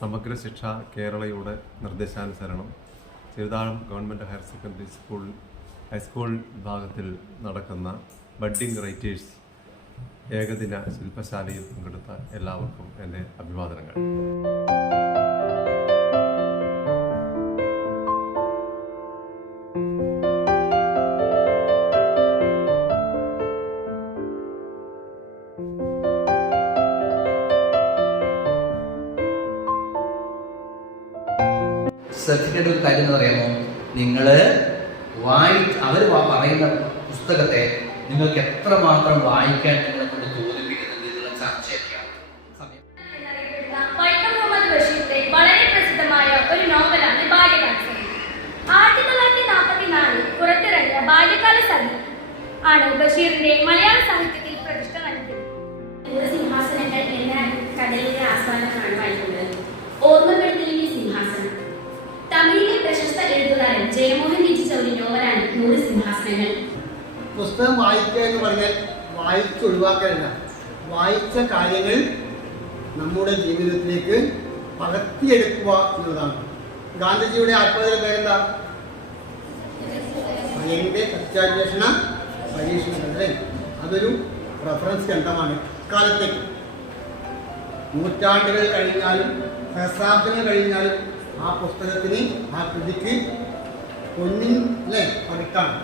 സമഗ്ര ശിക്ഷ കേരളയുടെ നിർദ്ദേശാനുസരണം Cheruthazham government higher secondary high school വിഭാഗത്തിൽ നടക്കുന്ന ബഡ്ഡിംഗ് റൈറ്റേഴ്സ് ഏകദിന ശില്പശാലയിൽ പങ്കെടുത്ത എല്ലാവർക്കും എൻ്റെ അഭിവാദനങ്ങൾ. ശ്രദ്ധിക്കേണ്ട ഒരു കാര്യം എന്ന് പറയുമോ, നിങ്ങൾ അവർ പറയുന്ന പുസ്തകത്തെ നിങ്ങൾക്ക് എത്രമാത്രം വായിക്കാൻ നിങ്ങളെ കൊണ്ട് തോന്നിപ്പിക്കുന്നുണ്ട് എന്നുള്ള ചർച്ചയൊക്കെയാണ്. വളരെ പ്രസിദ്ധമായ ഒരു നോവലാണ് ബാല്യകാലസഖി. 1944 പുറത്തിറങ്ങിയ ബാല്യകാലസഖി ആണ് ബഷീറിന്റെ മലയാള സാഹിത്യത്തിൽ പ്രതിഷ്ഠ നൽകിയത്. സിംഹാസനങ്ങൾ എന്ന കഥയിലെ ആസ്വാദനമാണ് വായിക്കുന്നത്. ഓർമ്മപ്പെടുത്തലിന്റെ സിംഹാസനം. തമിഴിലെ പ്രശസ്ത എഴുത്തുകാരൻ ജയമോഹൻ രചിച്ച നോവലാണ് 100 സിംഹാസനങ്ങൾ. പുസ്തകം വായിക്കുക എന്ന് പറഞ്ഞാൽ വായിച്ചൊഴിവാക്കാനല്ല, വായിച്ച കാര്യങ്ങൾ നമ്മുടെ ജീവിതത്തിലേക്ക് പകർത്തിയെടുക്കുക എന്നതാണ്. ഗാന്ധിജിയുടെ ആത്മകഥയുടെ പേരെന്താ? എൻ്റെ സത്യാന്വേഷണ പരീക്ഷണങ്ങൾ. അതൊരു റഫറൻസ് ഗ്രന്ഥമാണ് കാലത്തേക്ക്. നൂറ്റാണ്ടുകൾ കഴിഞ്ഞാലും സഹസ്രാബ്ദങ്ങൾ കഴിഞ്ഞാലും ആ പുസ്തകത്തിന്, ആ കൃതിക്ക് പൊന്നിൻ പതിക്കാണ്.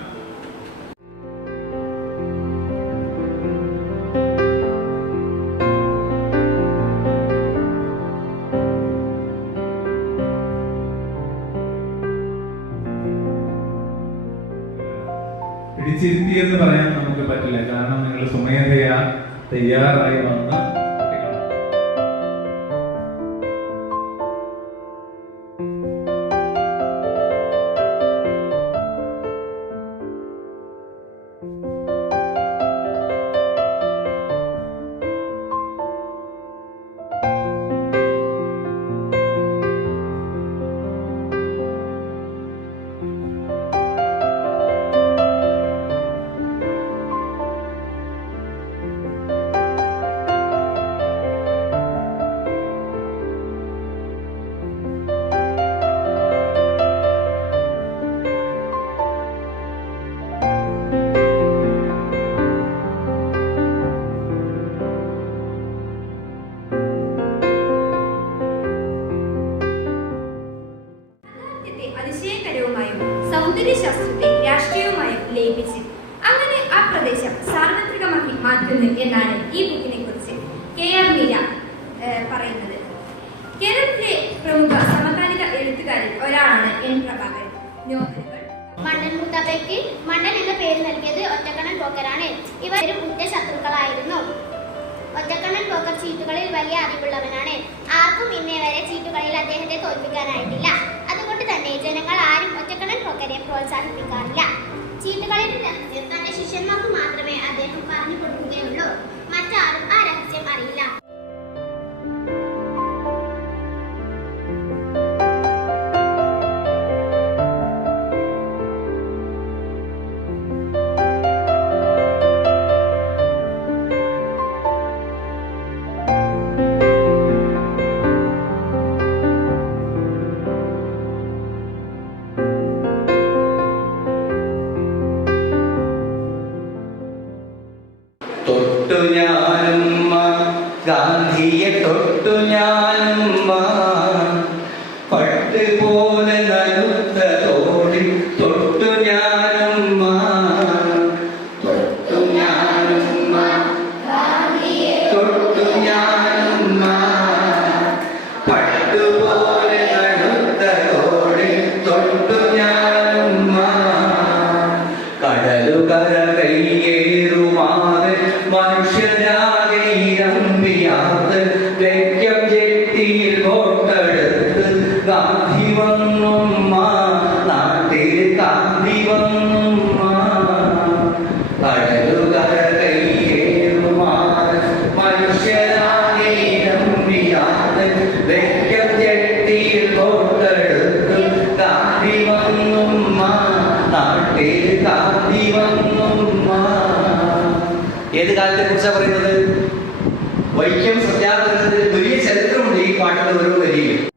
പിടിച്ചിരുത്തി എന്ന് പറയാൻ നമുക്ക് പറ്റില്ല. കാരണം നിങ്ങൾ സ്വമേധയാ തയ്യാറായി വന്ന് സൗന്ദര്യശാസ്ത്രത്തെ രാഷ്ട്രീയവുമായും ലയിപ്പിച്ച് അങ്ങനെ ആ പ്രദേശം സാർവത്രികമാക്കി മാറ്റുന്നു എന്നാണ് ഈ ബുക്കിനെ കുറിച്ച് KR മീര പറയുന്നത്. കേരളത്തിലെ പ്രമുഖ സമകാലിക എഴുത്തുകാരിൽ ഒരാളാണ് N. പ്രഭാകരൻ. നോവലുകൾ മണ്ണൻ മുത്തപ്പയ്ക്ക് മണ്ണൻ എന്ന പേര് നൽകിയത് ഒറ്റക്കണ്ണൻ പോക്കറാണ്. ഇവരും ഉറ്റ ശത്രുക്കളായിരുന്നു. ഒറ്റക്കണ്ണൻ പോക്കർ ചീട്ടുകളിൽ വലിയ അറിവുള്ളവനാണ്. ആർക്കും ഇന്നേ വരെ ചീട്ടുകളിൽ അദ്ദേഹത്തെ തോൽപ്പിക്കാനായിട്ടില്ല. അതുകൊണ്ട് തന്നെ ജനങ്ങൾ ആരും ഒറ്റക്കണ്ണൻ പോക്കരെ പ്രോത്സാഹിപ്പിക്കാറില്ല. ചീട്ടുകളിൽ രഹസ്യം തന്റെ ശിഷ്യന്മാർക്ക് മാത്രമേ അദ്ദേഹം പറഞ്ഞു കൊടുക്കുകയുള്ളൂ. മറ്റാരും ആ രഹസ്യം അറിയില്ല. തൊട്ടു ഞാനുമ്മ ഗാന്ധിയെ തൊട്ടു ഞാനുമ്മ പട്ട് പോലെ നനുത്ത തോളിൽ തൊട്ടു ഞാനുമ്മ തൊട്ടു ഞാനുമ്മ തൊട്ടു ഞാനുമ്മ പട്ട് പോലെ നനുത്ത തോളിൽ തൊട്ടു ഞാനുമ്മ കടലുകര കയ്യേറുമാതെ മനുഷ്യരാകെ ഇരമ്പിയാത്ത് തെക്കം ചെട്ടിയിൽ വോട്ടെടുത്ത് ഗാന്ധി വന്നുമ്മ നാട്ടിൽ ഗാന്ധി വന്നുമ്മ കടലുകര കയ്യേറുമാതെ മനുഷ്യരാകെ ഇരമ്പിയാത്ത് തെക്കം ചെട്ടിയിൽ വോട്ടെടുത്ത് ഗാന്ധി വന്നുമ്മ നാട്ടിൽ ഗാന്ധി വന്നുമ്മ. ഏത് കാലത്തെ കുറിച്ചാണ് പറയുന്നത്? വൈക്കം സത്യാഗ്രഹത്തിൽ വലിയ ചരിത്രമുണ്ട് ഈ പാട്ട്. പാട്ടിന്റെ ഓരോ വരിയിലും